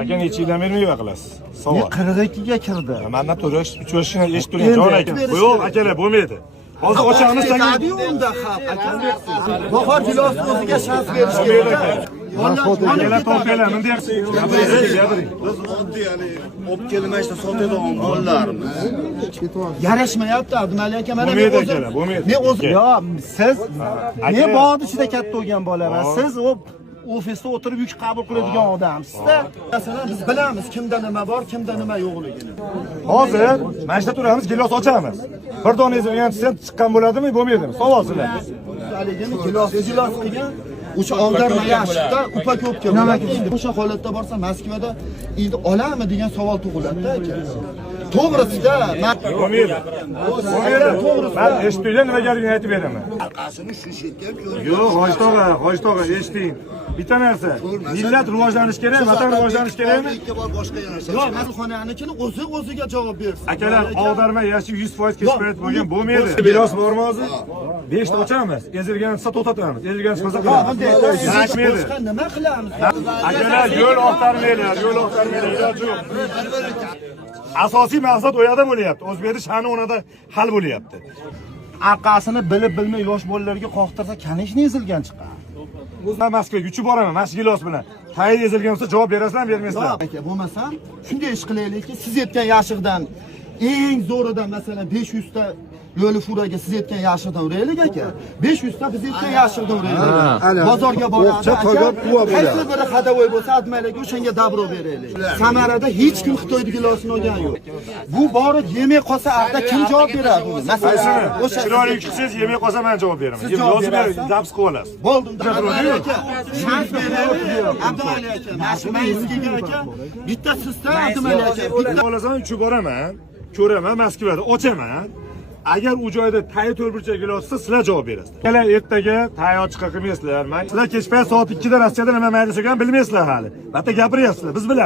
Aka necha yildan beri meva qilasiz? Savol. 42 ga kirdi. Mandan to'rash, 3 yoshini eshitib turing, jon aka. Yo'q, akalar bo'lmaydi. Hozir ochamiz Qadi unda xalq aka. Bahor gilosi o'ziga shans berish kerak. Akalar to'playlar, bunday gapiring. Biz oddiy ya'ni olib kelmashda sotadigan bolalarmiz. Yarashmayapti Abdumali aka. Mana men Bo'lmaydi o'zim. akalar, bo'lmaydi. Men o'zim. Yo, siz men bog'ni ichida katta bo'lgan bolaman. Siz ofisda o'tirib yuk qabul qiladigan odamsiz-da. Masalan, biz bilamiz kimda nima bor, kimda nima yo'qligini. Hozir mana shunda turamiz, gilos ochamiz. Bir donangizni yanchisa chiqqan bo'ladimi, bo'lmaydimi? Savol sizlar. Haligini gilos qilgan o'sha oldarma yashikda upa ko'p keladi. O'sha holatda borsa Moskvada endi olami degan savol tug'iladi-da aka. To'g'risida Bo'lmaydi. To'g'risi. Men eshitdinglar nimaligini aytib beraman. Orqasini shu shekka Yo'q, Hoji tog'a, eshiting. Bitta narsa, millat rivojlanish kerak, vatan rivojlanish kerakmi? boshqa narsa. yo'q, Mazxonanikini o'ziga javob bersin. Akalar, og'darma yashib 100% kechib bo'lgan bo'lmaydi. Gilos bormi hozir? 5 ta ochamiz. Ezilgan desa to'xtatamiz. Ezilgan desa qilamiz. Yashmaydi. Boshqa nima qilamiz? Akalar, yo'l oqtarmanglar, iloji yo'q. Asosiy maqsad u yerda bo'lyapti. O'zbekning sha'ni o'rnida hal bo'lyapti. Orqasini bilib bilmay yosh bolalarga qoqtirsa, kanishni ezilgan chiqadi. Men Moskvaga uchib boraman, mana shu gilos bilan. Tayyor ezilgan bo'lsa javob berasizlarmi, bermaysizlar? Yo'q aka, bo'lmasam, shunday ish qilaylikki, siz aytgan yashiqdan eng zo'ridan masalan 500 ta yo'li furaga siz aytgan yashiqdan uraylik aka. 500 ta biz aytgan yashiqdan uraylik. Bozorga boradi aka. Qaysi biri xadavoy bo'lsa, admaylarga o'shanga dabro beraylik. Samarada hech kim Xitoyda gilosini olgan yo'q. Bu borib yemay qolsa, arda kim javob beradi buni? Masalan, o'sha chiroyli chiqsangiz yemay qolsa men javob beraman. Yozib berasiz, zapis qilib olasiz. Bo'ldim, aka. Shans beraylik. Abdumali aka, mashina eskiga aka. Bitta sizdan Abdumali aka. Bitta olasam uchib boraman, ko'raman, Moskvada ochaman. Agar u joyda tayyor to'rtburchak gilos olsa, sizlar javob berasizlar. Kelar ertaga tayyor chiqa qilmaysizlar. Sizlar kech payt soat 2 da Rossiyada nima mayda bo'lganini bilmaysizlar hali. Bitta gapiryapsizlar, biz bilamiz.